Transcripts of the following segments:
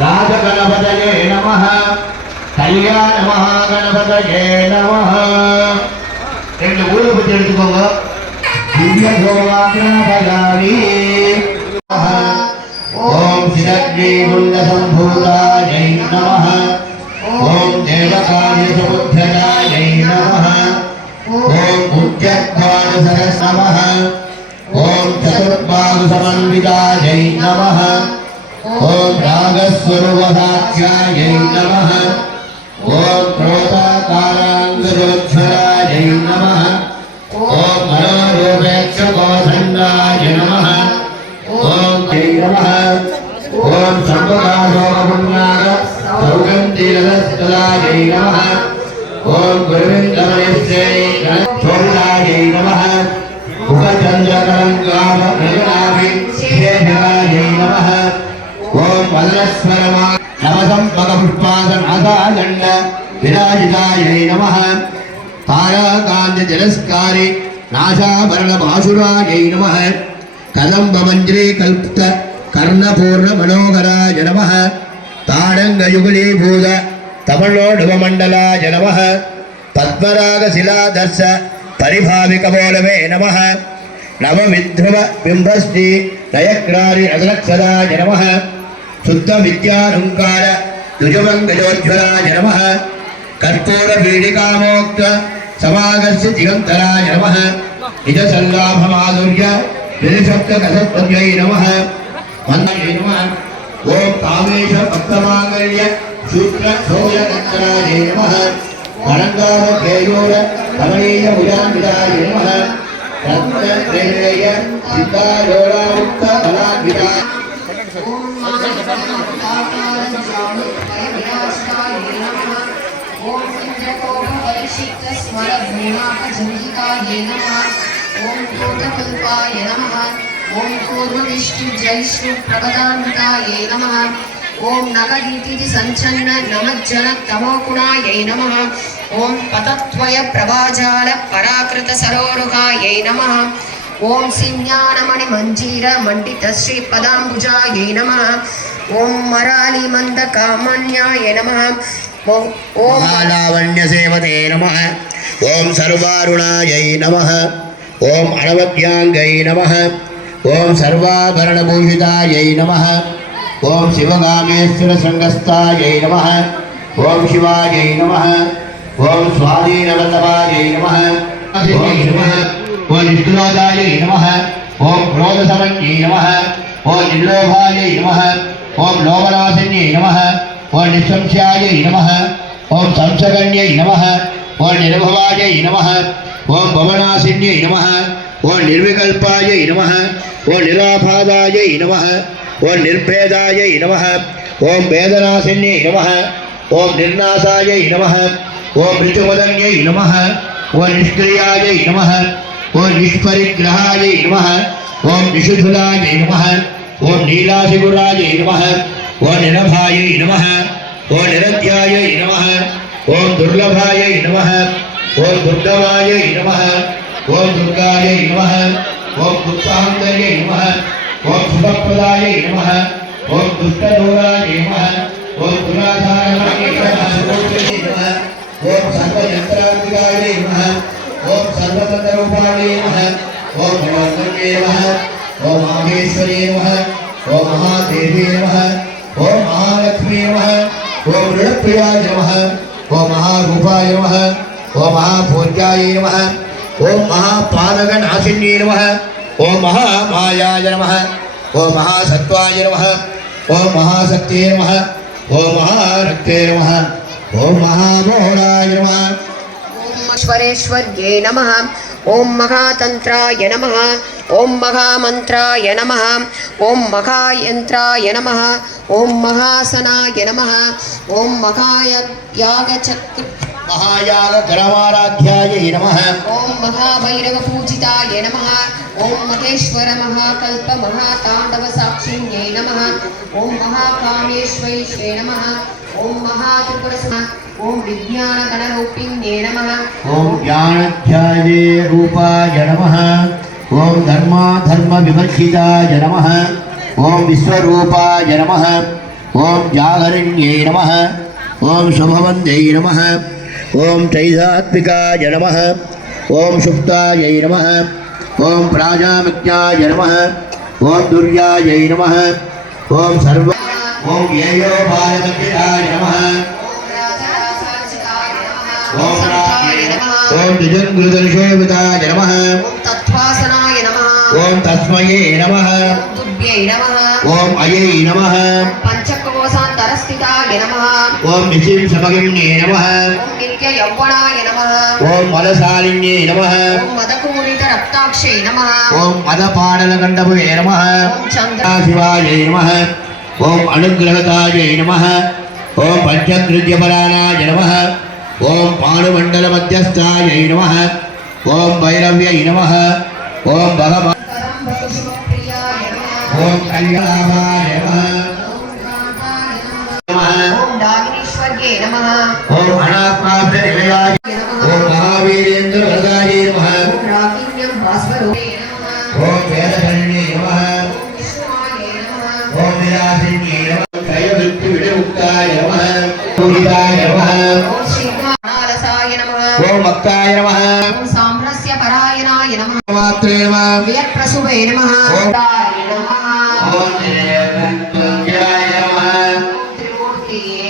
రాజగణపతయే నమ. కళ్యాణ మహాగణపతయే నమ. రెండు ఊళ్ళు పెట్టి ఎడుచుకోగా దివ్య గోవాగ్రపదాని ఓం శిరగ్రీగుండ సంభూతాయై నమ. ఓం దేవకార్య సముద్రకాయై నమ. ఓం ఉద్యద్వాన సహస్ నమ. ఓం చతుర్భాను నమ. ॐ रागस्वरूपसाख्यायै नमः। ॐ क्रोधाकारान्तरोज्ज्वलायै नमः। ॐ मनोरूपेक्षकोसन्नाय नमः। ॐ जै नमः। ॐ सम्पदाशोभुन्नाग सौगन्धिरदस्तदायै नमः। ॐ गुरुविन्दमयस्यै नमः ஸ்மரமா நவசம் பகபுஷ்பாசன் அசாதண்ட விராஜிதாயை நம தாராகாந்த ஜலஸ்காரி நாசாபரண பாசுராயை நம கதம்பமஞ்சரே கல்பித்த கர்ணபூர்ண மனோகராய நம தாடங்கயுகலே பூத தமிழோடுவமண்டலாய நம பத்மராகசிலாதர்ச பரிபாவிகபோலவே நம நவவித்ருவ பிம்பஸ்ரீ நயக்ராரி ரதலக்ஷராய நம சுத்த வித்யாலங்கார யுஜமங்கஜோஜ்வராய நம கற்பூர பீடிகாமோக்த சமாகஸ்ய திகந்தராய நம நிஜ சல்லாப மாதுரிய நிரிசப்த கசத்வஜை நம மன்னாய நம ஓம் காமேஷ பக்தமாங்கல்ய சூத்ர சோழ கந்தராய நம கரங்கார கேயூர கமலீய உயான்விதாய நம ரத்ன சித்தாரோடாவுத்த பலான்விதாய ఓం పరిశిక్త స్వర భూనాక జనికాయ నమ ఓం కూటకల్పాయ నమ ఓం కూర్మనిష్టి జైష్ణు ప్రబదాంతాయ నమ ఓం నగగీతి సంచన్న నమజ్జన తమోగుణాయ నమ ఓం పతత్వయ ప్రభాజాల పరాకృత సరోరుగాయ నమ मन्द कामण्याय नमः। ओम ओम महालावण्यसेवते नमः। ॐ सर्वारुणायै नमः। ॐ अणवद्याङ्गै नमः। ॐ सर्वाभरणभूषितायै नमः। ॐ शिवगामेश्वरशृङ्गस्थायै नमः। ॐ शिवायै नमः। ॐ स्वाधीनवल्लभायै नमः। ॐ शिवः ॐ विष्णुराजायै नमः ॐ क्रोधसमन्यै नमः ॐ निर्लोभायै नमः ॐ लोभनाशिन्यै नमः ॐ निःशंस्यायै नमः ॐ संसगण्यै नमः ॐ निर्भवायै नमः ॐ भवनाशिन्यै नमः ॐ निर्विकल्पायै नमः ॐ निरापादायै नमः ॐ निर्भेदायै नमः ॐ वेदनाशिन्यै नमः ॐ निर्नाशायै नमः ॐ ऋतुमदन्यै नमः ॐ निष्क्रियायै नमः ओम विश्वरिग्रहाय नमः ओम विशुधुलाय नमः ओम नीलासिगुराय नमः ओम निरभाय नमः ओम निरत्याय नमः ओम दुर्लभाय नमः ओम दुर्गवाय नमः ओम दुर्गाय नमः ओम गुप्तांगय नमः ओम सुभप्रदाय नमः ओम दुष्टदूराय नमः ओम दुराधाराय नमः ओम सर्वयंत्राधिकाय नमः ओम सर्वतंत्ररूपाणी नमः ओम भगवंतके नमः ओम महामेश्वरी नमः ओम महादेवी नमः ओम महालक्ष्मी नमः ओम ऋणप्रियाय नमः ओम महारूपाय नमः ओम महाभोज्याय नमः ओम महापादगणनाशिन्ये नमः ओम महामायाय नमः ओम महासत्वाय नमः ओम महाशक्ते नमः ओम महारक्ते नमः ओम महामोहनाय नमः ఈశ్వరేశ్వర్యే నమ. ఓం మహాతంత్రాయ నమ. ఓం మహామంత్రాయ నమ. ఓం మహాయంత్రాయ నమ. ఓం మహాసనాయ నమ. ఓం మహాయాగచక్ర महायाग धर्माराध्याय नम। ओं महाभैरव पूजिताय नम। ओं महेश्वर महाकल्प महातांडव साक्षिण्य नम। ओं महाकामेश्वैश्वे नम। ओं महात्रिपुरसम ओं विज्ञान गणरूपिण्य नम। ओं ज्ञानध्याय रूपाय नम। ओं धर्माधर्म विमर्शिताय नम। ओं विश्वरूपाय नम। ओं जागरण्ये नम। ओं शुभवंदे नम। ஓம் சைதாத்மிகாய நம ஓம் சுப்தாயை நம ஓம் பிராஜாமிக்யாய நம ஓம் துர்யாயை நம ஓம் சர்வ ஓம் ஏயோ பாரதமிகாய நம ஓம் ஓம் நிஜங்கிருதரிஷோபிதாய நம ஓம் தஸ்மயே நம ஓம் அயை நம பஞ்ச तरस्थिताय नमः ॐ निशिं समगिन्ये नमः ॐ नित्य यौवनाय नमः ॐ मदशालिन्ये नमः ॐ मदकुमुदित रक्ताक्षे नमः ॐ मदपाडलकण्डभुवे नमः चन्द्राशिवाय नमः ॐ अनुग्रहताय नमः ॐ पञ्चकृत्यपराणाय नमः ॐ पाणुमण्डलमध्यस्थाय नमः ॐ भैरव्यै नमः ॐ भगव ॐ कल्याणाय नमः ఓం అనాత్మాభ్య నిలయాయ ఓం మహావీర్యేంద్ర రదాయ నమః. ఓం వేదకర్ణే నమః. ఓం నిరాశిన్యే నమః. త్రయవృత్తి విడముక్తాయ నమః. పూరితాయ నమః. ఓం మక్తాయ నమః. ఓం సామ్రస్య పరాయణాయ నమః మాత్రే నమః వియత్ప్రసుభే నమః. ఓం ఓం నిరయంతం జయ నమః. త్రిమూర్తియే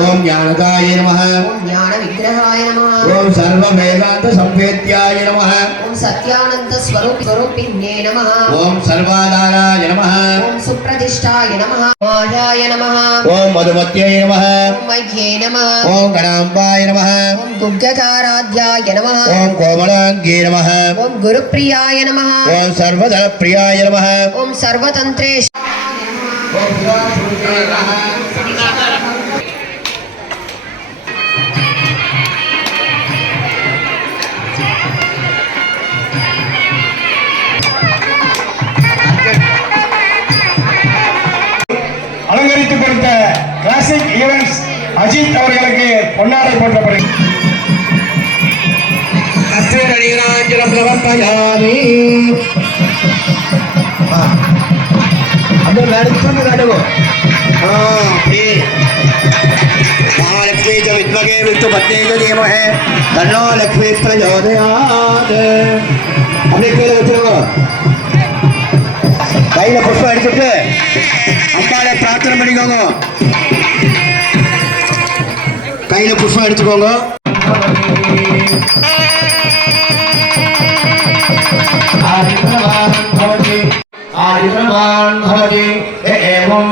ఓం జ్ఞానదాయ నమ ఓం జ్ఞాన విగ్రహాయ నమ ఓం సర్వ వేదాంత సంవేద్యాయ నమ ఓం సత్యానంద స్వరూపి స్వరూపిణ్యే నమ ఓం సర్వాధారాయ నమ ఓం సుప్రతిష్టాయ నమ మాయాయ నమ ఓం మధుమత్యై నమ ఓం మధ్యే నమ ఓం గణాంబాయ నమ ఓం దుర్గకారాధ్యాయ నమ ఓం కోమలాంగే నమ ఓం గురుప్రియాయ నమ ఓం సర్వధన ప్రియాయ నమ ఓం సర్వతంత్రేష్ ఓం அஜித் அவர்களுக்கு பொன்னாடை போற்றப்படுகிறது அஸ்திரீராஞ்சலம் சமர்ப்பயாமி அப்படியே நடுத்து நடுவோம் அப்படியே महालक्ष्मी च विद्महे विष्णु पत्नी च धीमहे तन्नो लक्ष्मी प्रचोदयात् அப்படியே கீழே வச்சிருக்கோம் கையில புஷ்பம் எடுத்துட்டு அம்மாவை பிரார்த்தனை பண்ணிக்கோங்க கையில புஷ்பம் எடுத்துக்கோங்க ஆதித்ரவான் பவதி ஆதித்ரவான் பவதி ஏவம்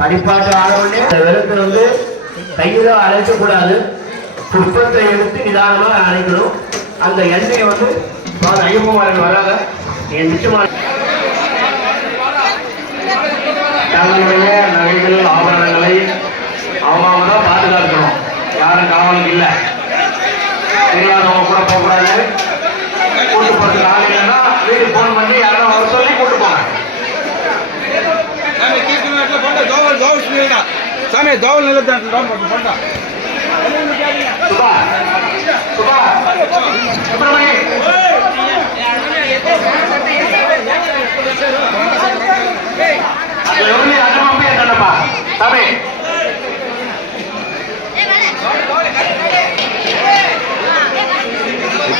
தனிப்பாட்டு ஆடவுடனே இந்த விளக்கு வந்து கையில அழைக்க கூடாது. புஷ்பத்தை எடுத்து நிதானமாக அழைக்கணும் அந்த எண்ணெயை வந்து சுவாமி ஐயப்பமாரன் வராங்க. என் நிச்சயமா தங்களுடைய நகைகள் ஆபரணங்களை அவங்க தான் பாதுகாக்கணும். யாரும் காவலுக்கு இல்லை. தெரியாதவங்க கூட போகக்கூடாது. கூட்டு போறதுக்கு ஆள் இல்லைன்னா வீடு எல்லாமே தோல் நிலத்தான் பண்ணுறான் சுபா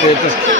Thank you.